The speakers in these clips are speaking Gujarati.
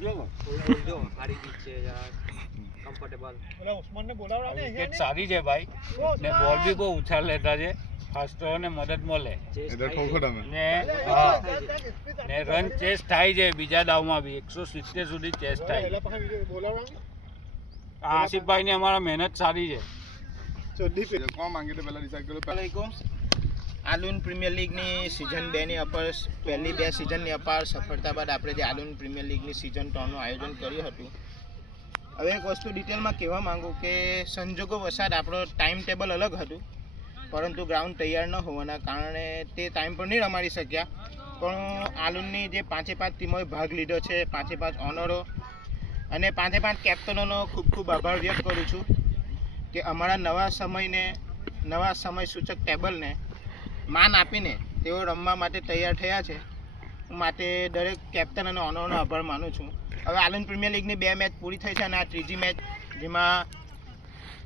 જો સારી પીચ છે યાર, કમ્ફર્ટેબલ. ઓલા ઉસ્માનને બોલાવડા ને વિકેટ સારી છે ભાઈ ને બોલ બી બહુ ઉછાળ લેતા છે, ફાસ્ટરોને મદદ મળે ને રન ચેસ થાય છે બીજા દાવમાં બી 170 સુધી ચેસ થાય. આસિફભાઈ ની અમારા મહેનત સારી છે. આલુન પ્રીમિયર લીગની સિઝન 2 ની અપાર પહેલી 2 સિઝનની અપાર સફળતા બાદ આપણે જે આલુન પ્રીમિયર લીગની સિઝન 3 નું આયોજન કર્યું હતું. હવે એક વસ્તુ ડિટેલમાં કહેવા માંગુ કે સંજોગો વસાત આપણો ટાઈમ ટેબલ અલગ હતું, પરંતુ ગ્રાઉન્ડ તૈયાર ન હોવાના કારણે તે ટાઈમ પર નહીં રમાડી શક્યા. પણ આલુનની જે 5-5 ટીમોએ ભાગ લીધો છે, 5-5 ઓનરો અને 5-5 કેપ્ટનોનો ખૂબ ખૂબ આભાર વ્યક્ત કરું છું કે અમારા નવા સમય સૂચક ટેબલને માન આપીને તેઓ રમવા માટે તૈયાર થયા છે. માટે દરેક કેપ્ટન અને ઓનરનો આભાર માનું છું. હવે આલુન પ્રીમિયર લીગની 2 મેચ પૂરી થઈ છે અને આ ત્રીજી મેચ જેમાં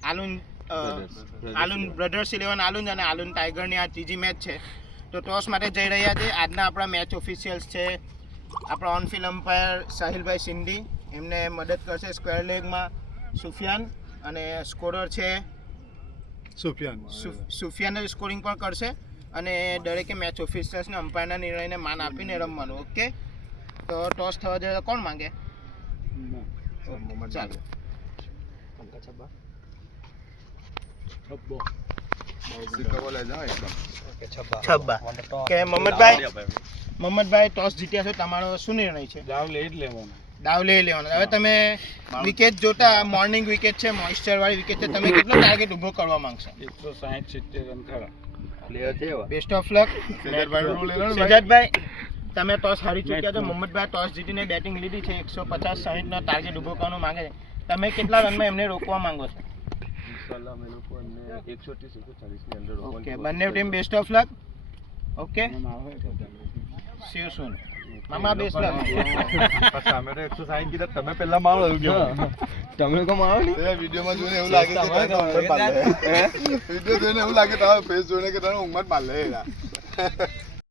આલુન બ્રધર્સ 11 આલુન અને આલુન ટાઈગરની આ ત્રીજી મેચ છે. તો ટોસ માટે જઈ રહ્યા છે. આજના આપણા મેચ ઓફિશિયલ્સ છે આપણા ઓન ફિલ્ડ અમ્પાયર સાહિલભાઈ સિંધી, એમને મદદ કરશે સ્ક્વેર લેગમાં સુફિયાન, અને સ્કોરર છે સુફિયાન સ્કોરિંગ પણ કરશે. અને દરેકે મેચ ઓફિશિયલ્સને અમ્પાયરના નિર્ણયને માન આપીને રમવાનું. ઓકે, તો ટોસ થવા જોઈએ તો કોણ માંગે? ચાલો. છબ્બા કે મોહમ્મદભાઈ ટોસ જીત્યા છો, તમારો શું નિર્ણય છે? દાવ લઈ જ લેવાનો. દાવ લઈ લેવાનો. હવે તમે વિકેટ જોતા મોર્નિંગ વિકેટ છે, મોઇસ્ચર વાળી વિકેટ છે, તમે કેટલો ટાર્ગેટ ઊભો કરવા માંગશો? 160-70 રન ખરા. Best of luck. સજાદભાઈ, તમે ટોસ હારી ચૂક્યા છો. મોહમ્મદભાઈ ટોસ જીતીને બેટિંગ લીધી છે, 150-60 નો ટાર્ગેટ ઊભો કરવાનું માંગે છે. તમે કેટલા રનમાં એમને રોકવા માંગો છો? ઓકે, બંને team best of luck. Okay, C you સૂન. મામા બેસ્ટ લક. તમે તો 160 કીધા, તમે પહેલા મારો તમે કો મારો ને વિડિયોમાં જોઈને એવું લાગે કે વિડિયો જોઈને એવું લાગે તમારો ફેસ જોઈને કે તમે ઊંઘમાં જ માર લે.